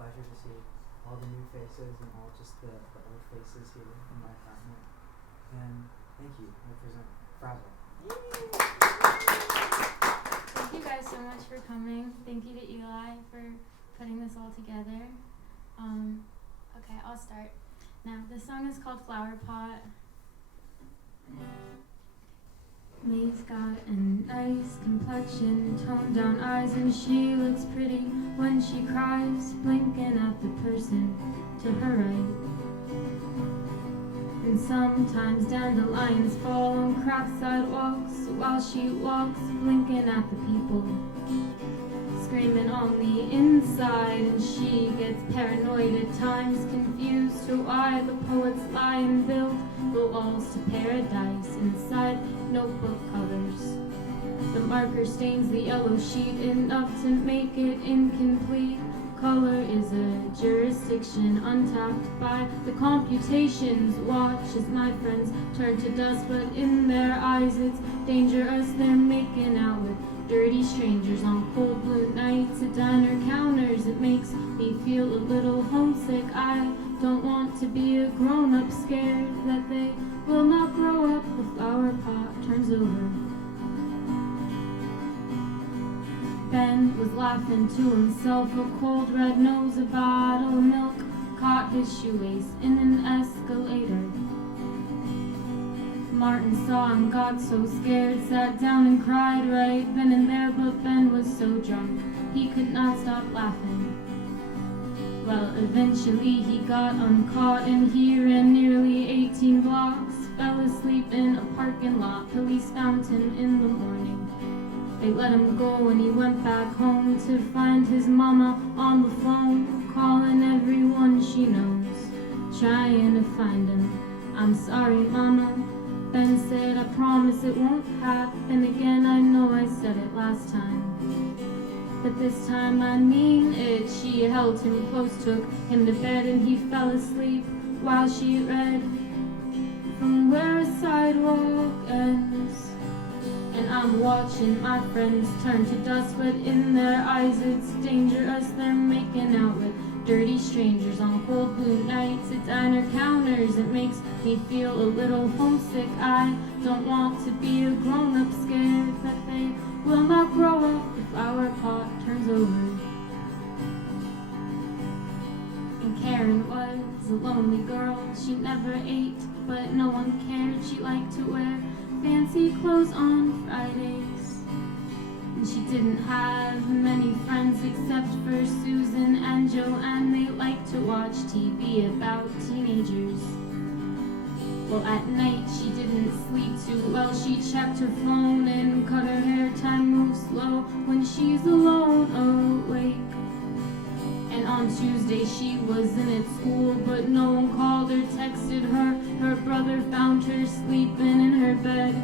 pleasure to see all the new faces and all just the old faces here in my apartment. And thank you. I present Frazzle. Thank you guys so much for coming. Thank you to Eli for putting this all together. Okay, I'll start. Now, this song is called Flowerpot. May's got a nice complexion, toned down eyes, and she looks pretty when she cries, blinking at the person to her right. And sometimes dandelions fall on cracked sidewalks while she walks, blinking at the people, screaming on the inside, and she gets paranoid at times, confused to why the poets lie and build the walls to paradise inside notebook covers. The marker stains the yellow sheet enough to make it incomplete. Color is a jurisdiction untapped by the computations. Watch as my friends turn to dust, but in their eyes it's dangerous. They're making out with dirty strangers on cold blue nights at diner counters. It makes me feel a little homesick. I don't want to be a grown-up, scared that they will not grow up. The flower pot turns over. Ben was laughing to himself, a cold red nose, a bottle of milk caught his shoelace in an escalator. Martin saw and got so scared, sat down and cried right then and there, but Ben was so drunk he could not stop laughing. Well, eventually he got uncaught and he ran nearly 18 blocks, fell asleep in a parking lot. Police found him in the morning. They let him go and he went back home to find his mama on the phone, calling everyone she knows, trying to find him. I'm sorry, Mama, Ben said, I promise it won't happen again. I know I said it last time, but this time I mean it. She held him close, took him to bed, and he fell asleep while she read from where a sidewalk ends. And I'm watching my friends turn to dust, but in their eyes it's dangerous. They're making out with dirty strangers on cold blue nights at diner counters. It makes me feel a little homesick. I don't want to be a grown-up, scared that they will not grow up. The flower pot turns over. And Karen was a lonely girl. She never ate, but no one cared. She liked to wear fancy clothes on Fridays, and she didn't have many friends except for Susan and Joanne. They liked to watch TV about teenagers. Well, at night she didn't sleep too well. She checked her phone and cut her hair. Time moves slow when she's alone, awake. And on Tuesday she was in at school, but no one called or texted her. Her brother found her sleeping in her bed.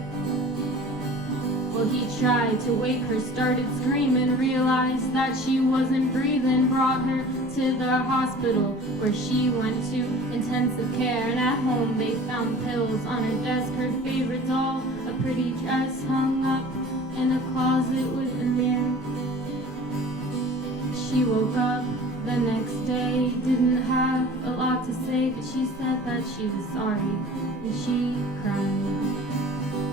Well, he tried to wake her, started screaming, realized that she wasn't breathing, brought her to the hospital where she went to intensive care. And at home they found pills on her desk, her favorite doll, a pretty dress hung up in a closet with a mirror. She woke up the next day, didn't have a lot to say, but she said that she was sorry, and she cried.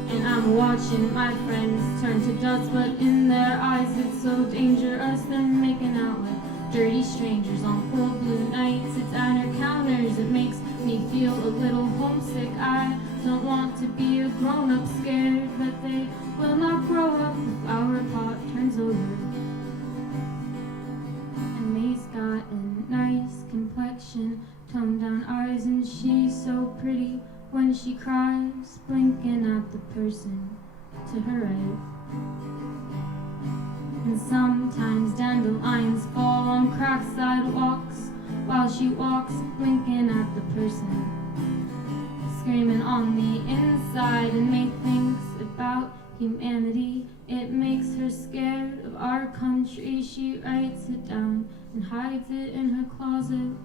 And I'm watching my friends turn to dust, but in their eyes it's so dangerous. They're making out with dirty strangers on cold blue nights at diner counters. It makes me feel a little homesick. I don't want to be a grown-up, scared that they will not grow up. The flower pot turns over. May's got a nice complexion, toned down eyes, and she's so pretty when she cries, blinking at the person to her right. And sometimes dandelions fall on cracked sidewalks while she walks, blinking at the person, screaming on the inside, and make things about humanity. It makes her scared of our country. She writes it down and hides it in her closet,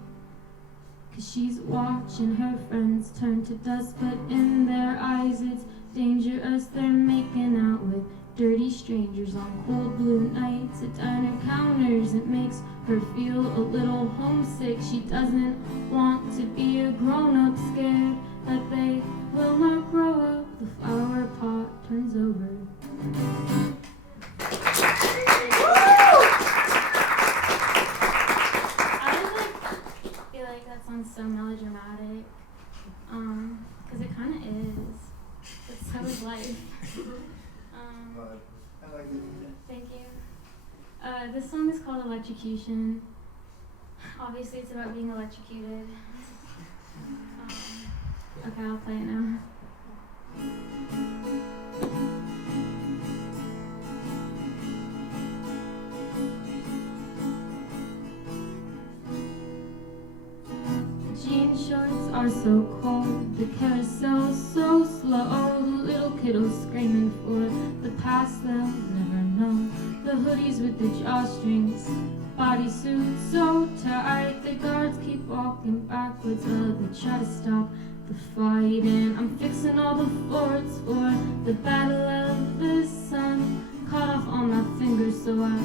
'cause she's watching her friends turn to dust, but in their eyes it's dangerous. They're making out with dirty strangers on cold blue nights at diner counters. It makes her feel a little homesick. She doesn't want to be a grown-up, scared that they will not grow up. The flower pot turns over. I feel like that song's so melodramatic, because it kind of is. But so is life. I like it. Thank you. This song is called Electrocution. Obviously, it's about being electrocuted. Okay, I'll play it now. The jean shorts are so cold, the carousel so slow, the little kiddos screaming for the past they'll never know. The hoodies with the drawstrings, bodysuits so tight, the guards keep walking backwards while they try to stop the fight. And I'm fixing all the forts for the battle of the sun, cut off all my fingers so I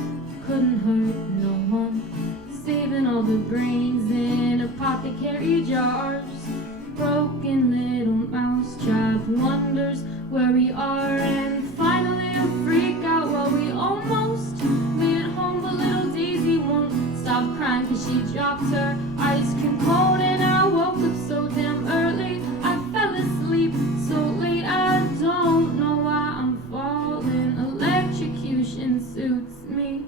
couldn't hurt no one, saving all the brains in apothecary jars. Broken little mousetrap wonders where we are, and finally a freak out. Well, we almost made it home, but little Daisy won't stop crying 'cause she dropped her ice cream cone. And I woke up so damn early, I fell asleep so late, I don't know why I'm falling. Electrocution suits me,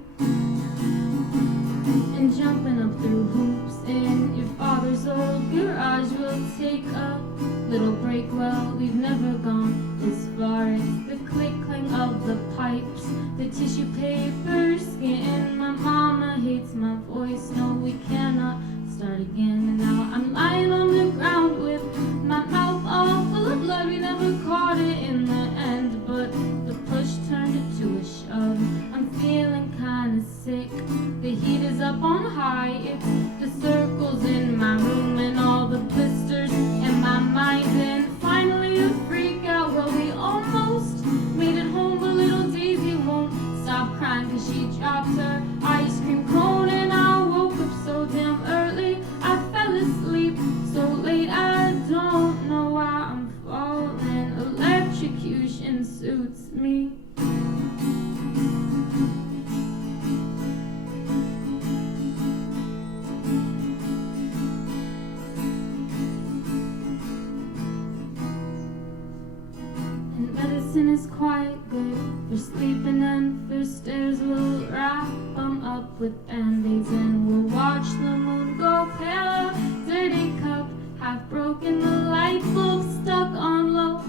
and jumping up through hoops in your father's old garage will take a little break. Well, we've never gone as far as the click-clang of the pipes, the tissue paper skin. My mama hates my voice, no, we cannot start again. And now I'm lying on the ground with my mouth all full of blood. We never caught it in the end, but the push turned it to a shove. I'm feeling kinda sick, the heat is up on high. It's the circles in my room and all the blisters in my mind. And finally a freak out. Well, we almost made it home, but little Daisy won't stop crying 'cause she dropped her ice cream cone. And I woke up so damn early, I fell asleep so late, I don't know why I'm falling. Electrocution suits me. And medicine is quite good for sleeping and for stairs. We'll wrap them up with band-aids and we'll watch the moon go pale. Dirty cup, half broken, the light bulb stuck on low.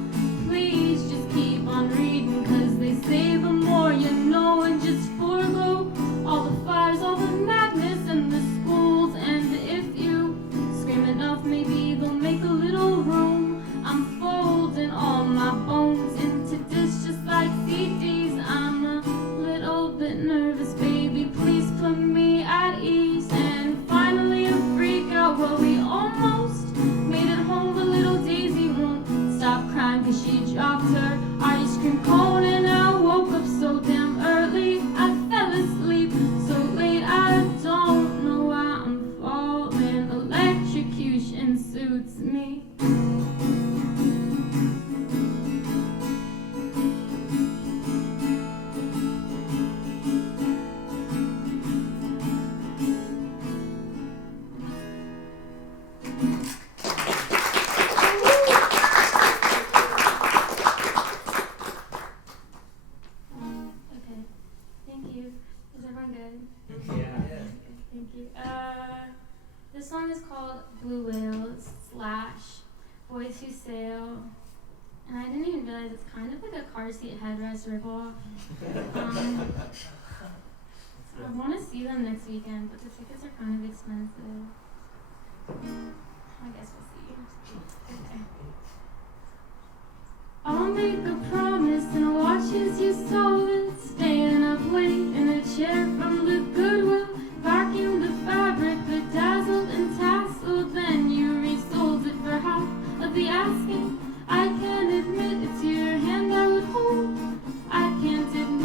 Please just keep on reading, 'cause they say the more you know, and just forego all the fires, all the madness in the schools. And if you scream enough, maybe they'll make a little room. I'm folding all my bones into discs just like CDs. I'm a little bit nervous, baby, please put me at ease. And finally a freak out. Well, we almost made it home, but little Daisy won't stop crying 'cause she dropped her ice cream cone. And I woke up so damn early, I fell asleep so late, I don't know why I'm falling. Electrocution suits me. Okay, thank you. Is everyone good? Yeah. Thank you. This song is called Blue Whales / Boys Who Sail, and I didn't even realize it's kind of like a car seat headrest ripoff. I want to see them next weekend, but the tickets are kind of expensive. I guess we'll see. Okay. I'll make a promise and watch as you solve it. Staying up late in a chair from the Goodwill. Vacuum the fabric, bedazzled and tasseled. Then you resold it for half of the asking. I can't admit it's your hand I would hold. I can't admit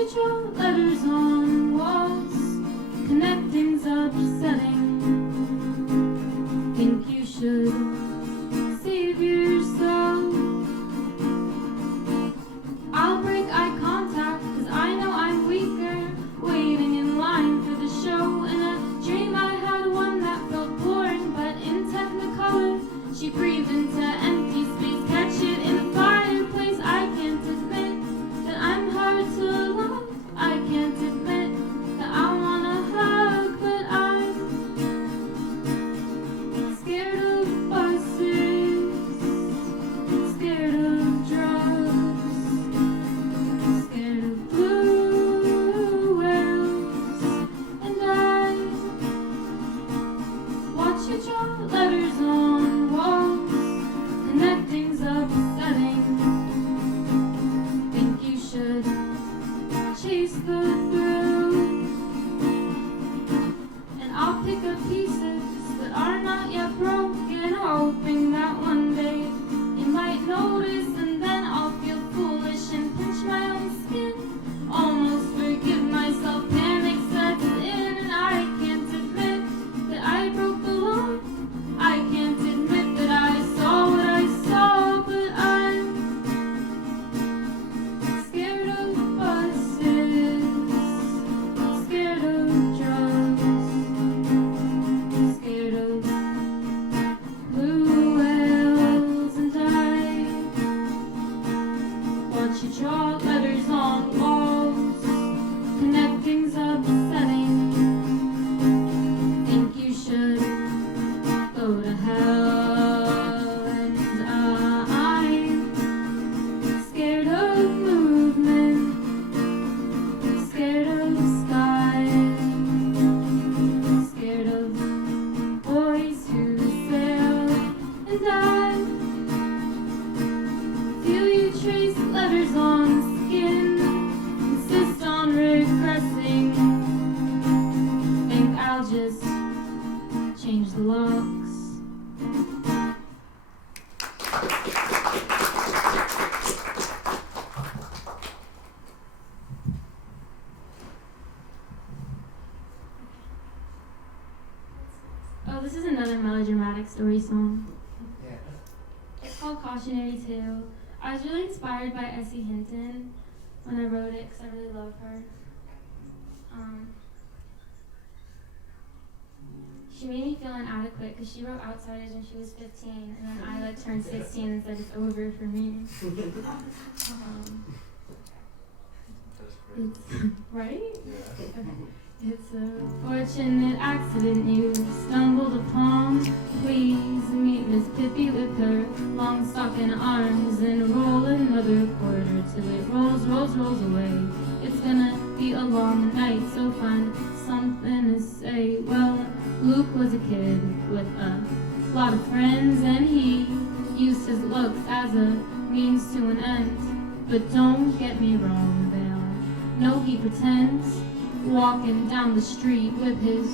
you draw letters on walls. Connecting's upsetting. Think you should save yourself. I'll break eye contact, 'cause I know I'm weaker. Waiting in line for the show. In a dream I had one that felt boring, but in Technicolor she breathed into empty space. Catch it in the fireplace. I can't admit that I'm hard to love. I can't admit that I wanna hug, but I'm scared of buses, scared of drugs, scared of blue whales, and I watch you draw letters on walls. Connecting's upsetting. Think you should chase the thrill. And I'll pick up pieces that are not yet broken, hoping that one day you might notice, and then I'll feel foolish and pinch my own skin. Almost forgive myself, panic sets in, and I can't admit that I broke the law. I can't admit that I saw what I saw, but I'm scared of buses, scared of drugs, scared of blue whales, and I watch you draw letters on walls. Connecting's upsetting. Think you should go to hell, and I'm scared of movement, scared of sky, scared of boys who sail, and I feel you trace letters on skin, insist on regressing. Think I'll just change the locks. Oh, this is another melodramatic story song. Yeah. It's called Cautionary too. I was really inspired by Essie Hinton when I wrote it, because I really love her. She made me feel inadequate because she wrote Outsiders when she was 15, and then I turned 16 and said it's over for me. It's, right? It's a fortunate accident you stumbled upon. Please meet Miss Pippi with her long stocking arms and roll another quarter till it rolls away. It's gonna be a long night, so find something to say. Well, Luke was a kid with a lot of friends, and he used his looks as a means to an end. But don't get me wrong, they all know he pretends, walking down the street with his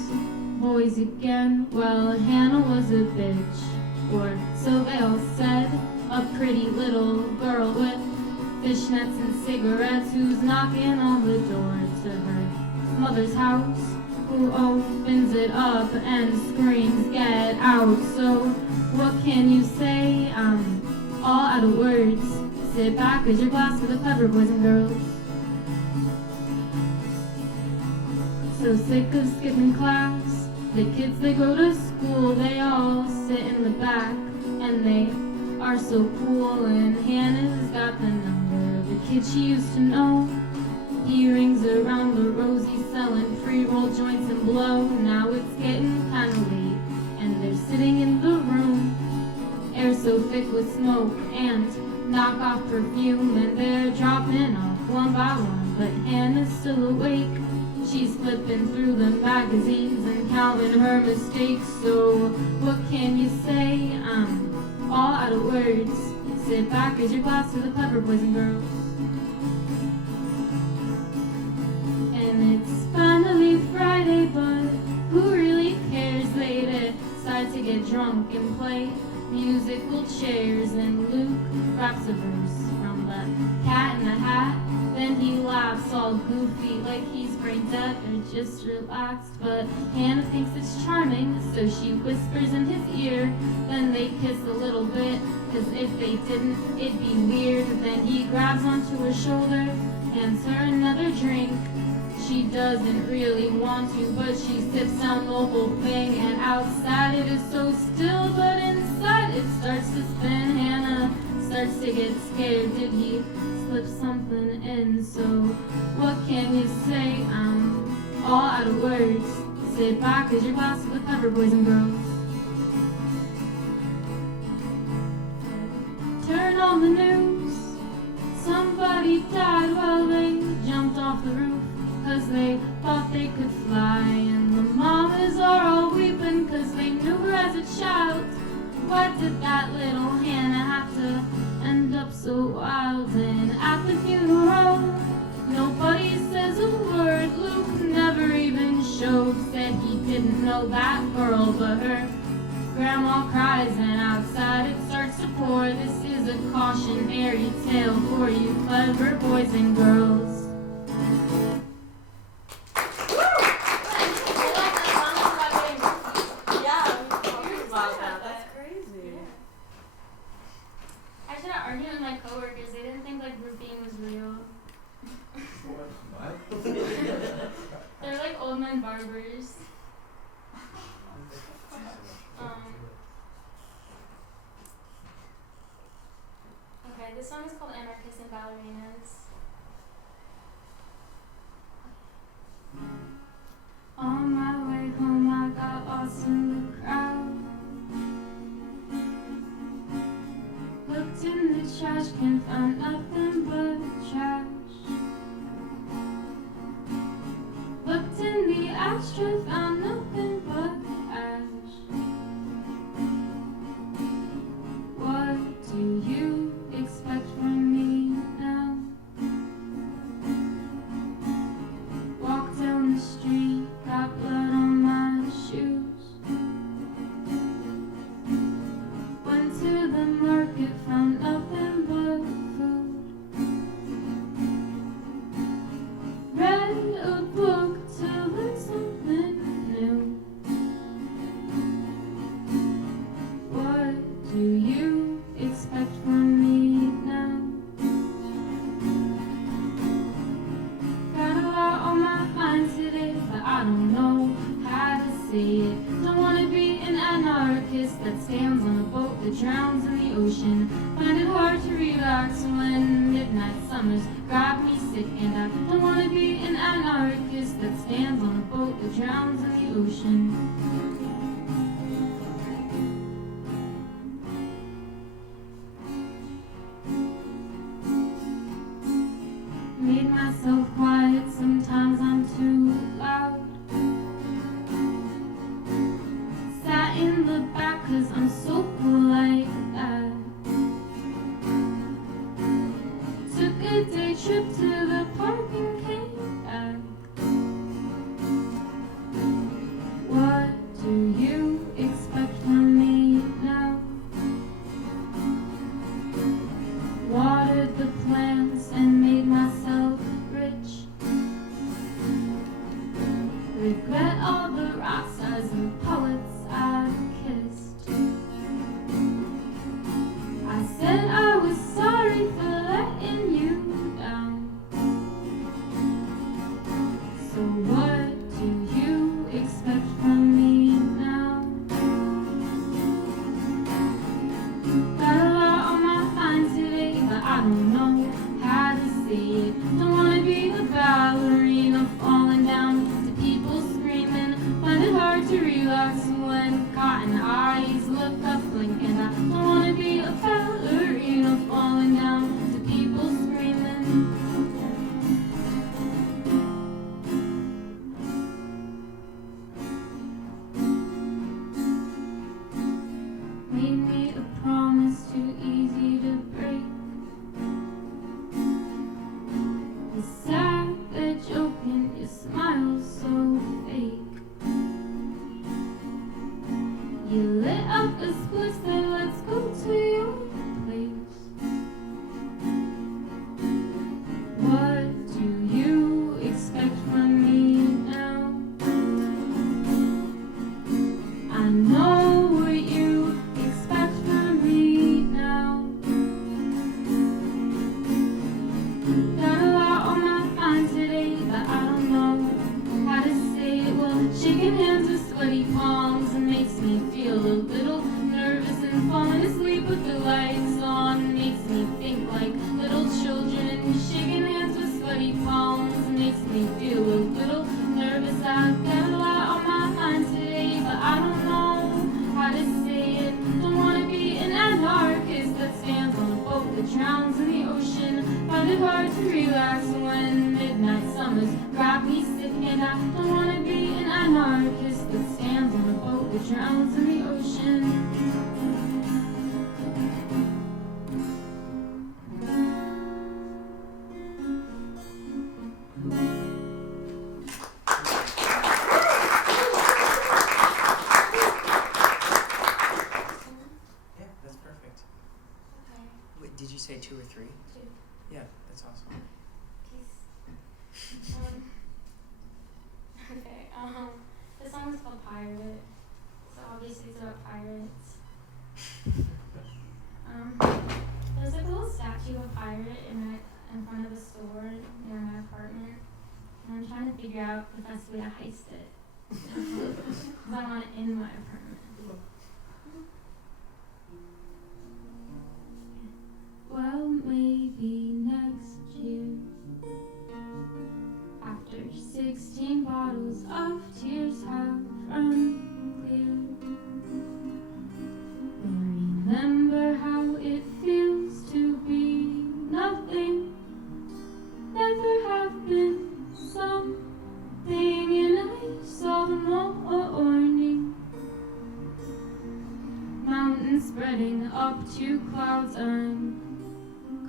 boys again. Well, Hannah was a bitch, or so they all said, a pretty little girl with fishnets and cigarettes who's knocking on the door to her mother's house, who opens it up and screams, "Get out!" So what can you say? I'm all out of words. Sit back, raise your glass for the clever boys and girls. So sick of skipping class. The kids, they go to school, they all sit in the back, and they are so cool. And Hannah's got the number of the kid she used to know. He rings around the rosy, selling pre-roll joints and blow. Now it's getting kinda late, and they're sitting in the room, air so thick with smoke and knockoff perfume, and they're dropping off one by one, but Hannah's still awake. She's flipping through the magazines and counting her mistakes. So what can you say? I'm all out of words. Sit back, raise your glass to the clever boys and girls. And it's finally Friday, but who really cares? They decide to get drunk and play musical chairs, and Luke raps a verse from the Cat in the Hat. Then then he laughs all goofy like he's brain dead or just relaxed. But Hannah thinks it's charming, so she whispers in his ear. Then they kiss a little bit, 'cause if they didn't, it'd be weird. Then he grabs onto her shoulder, hands her another drink. She doesn't really want to, but she sips down the whole thing. And outside it is so still, but inside it starts to spin. Hannah starts to get scared. Did he slip something in? So what can you say? I'm all out of words. Sit back as your glass of the pepper, boys and girls. Turn on the news. Somebody died while they jumped off the roof, 'cause they thought they could fly. And the mamas are all weeping 'cause they knew her as a child. Why did that little Hannah have to end up so wild? And at the funeral, nobody says a word. Luke never even showed, said he didn't know that girl, but her grandma cries, and outside it starts to pour. This is a cautionary tale for you clever boys and girls. I should have argued with my coworkers. They didn't think like grouping was real. What? They're like old men barbers. Okay, this song is called Anarchists and Ballerinas. On my way home, I got lost in the crowd. Looked in the trash can, found nothing but trash. Looked in the ashtray, found nothing but ash. What do you expect from me now? Walked down the street, got blood on my shoes. Went to the market, found nothing but food. Read a book to learn something new. What do you expect from me now? Got a lot on my mind today, but I don't know how to say it. Don't wanna be an anarchist that stands on a boat that drowns in the ocean. Find it hard to relax when midnight summers grab me sick, and I don't wanna be an anarchist that stands on a boat that drowns in the ocean. Made myself quiet, sometimes I'm too loud. Sat in the back 'cause I'm so polite that. Took a day trip to the park and came back. What do you expect from me now? Watered the plants and made myself rich. Regret all the rock stars and poets I kissed. I said I was sorry for letting you down. So what do you expect from me now? Got a lot on my mind today, but I don't know how to say it. Don't wanna be a ballerina falling down to people screaming. Find it hard I don't wanna be an anarchist that stands on a boat that drowns in the ocean. Yeah, that's perfect. Okay. Wait, did you say 2 or 3? 2. Yeah, that's awesome. Peace. Okay. This song is called Pirate. So obviously it's about pirates. There's like a little statue of a pirate in front of a store near my apartment. And I'm trying to figure out the best way to heist it. Because I want it in my apartment. Well, maybe next year, after 16 bottles of tears have run clear, we'll remember how it feels to be nothing, never have been something, and I saw the morning, mountains spreading up to clouds. I'm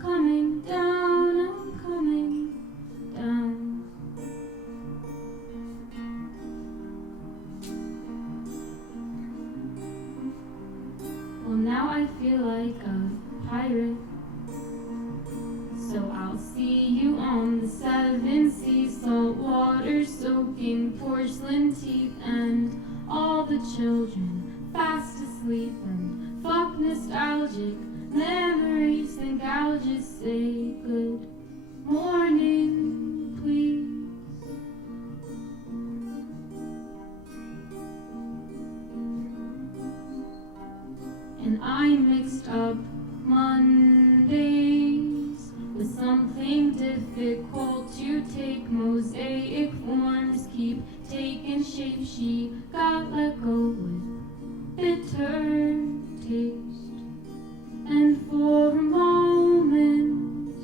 coming down, I'm coming down. Well, now I feel like a pirate, so I'll see you on the 7 seas, salt water soaking porcelain teeth, and all the children fast asleep, and fuck nostalgic memories. Think I'll just say good morning, please. And I mixed up Mondays with something difficult to take. Mosaic forms keep taking shape. She got let go with bitter taste. And for a moment,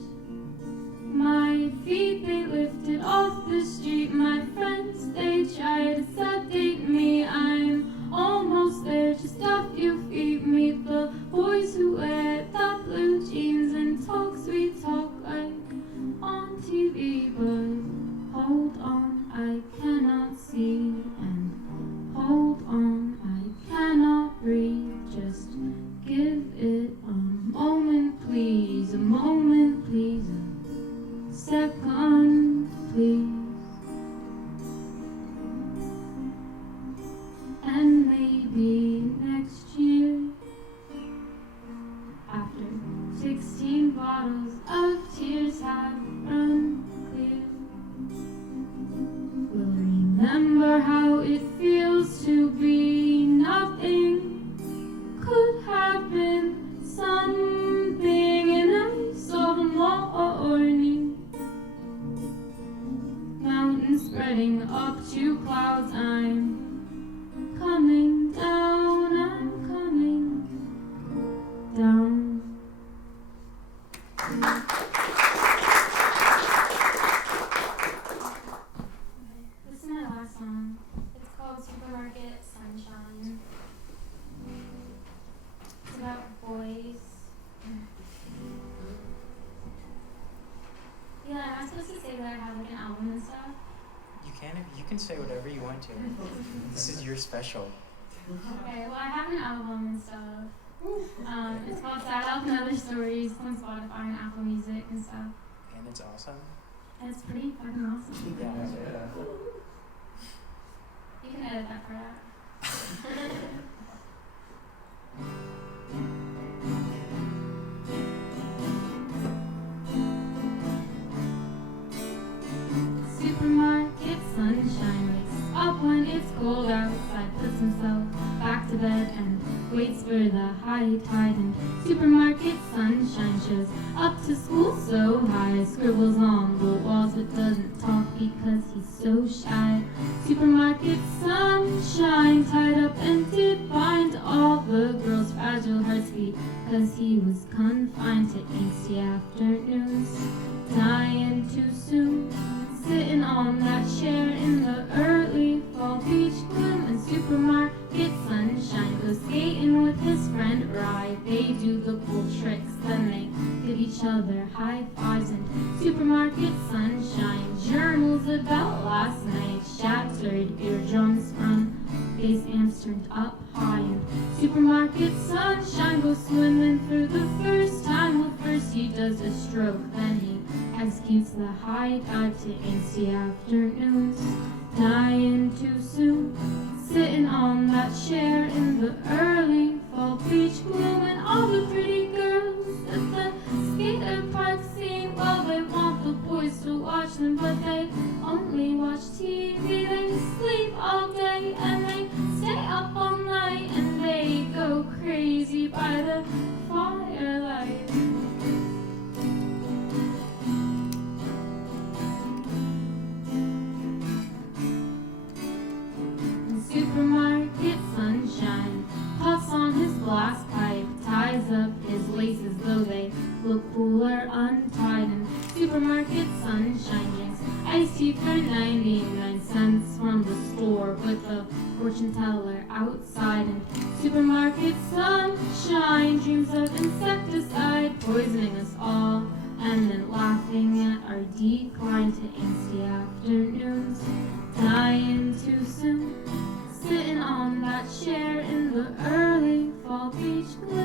my feet, they lifted off the street. My friends, they tried to sedate me. I'm almost there, just a few feet. Meet the boys who wear the blue jeans and talk sweet talk like on TV. But hold on, I cannot see. And hold on, I cannot breathe. Just give it a moment, please. A moment, please. A second, please. And maybe next year, after 16 bottles of tears have run clear, we'll remember how it feels to be nothing, could have been something, and I saw the morning, mountains spreading up to clouds. I'm coming down, I'm coming down. This is my last song. It's called Supermarket Sunshine. It's about boys. Yeah, am I supposed to say that I have like an album and stuff? You can say whatever you want to. This is your special. Okay, well I have an album and stuff. It's called Sad Elf and Other Stories. It's on Spotify and Apple Music and stuff. And it's awesome. And it's pretty fucking awesome. Yeah. You can edit that part out. Supermarket sunshine wakes up when it's cold outside, puts himself back to bed and waits for the high tide. And supermarket sunshine shows up to school so high, scribbles on the walls but doesn't talk because he's so shy. Supermarket sunshine tied up and did bind all the girls' fragile hearts because he was confined to angsty afternoons, dying too soon, sitting on that chair in the each other high fives and supermarket sunshine. Journals about last night, shattered eardrums from bass amps turned up high. And supermarket sunshine goes swimming for the first time. Well, first he does a stroke, then he executes the high dive to angsty afternoons. Dying too soon, sitting on that chair in the early fall beach gloom, and all the pretty girls at the skater park scene. Well, they want the boys to watch them, but they only watch TV. They sleep all day and they stay up all night, and they go crazy by the firelight. Supermarket sunshine puffs on his glass pipe, ties up his laces though they look cooler untied. And supermarket sunshine drinks iced tea for 99 cents from the store with a fortune teller outside. And supermarket sunshine dreams of insecticide poisoning us all, and then laughing at our decline to angsty afternoons. Dying too soon, sitting on that chair in the early fall beach gloom.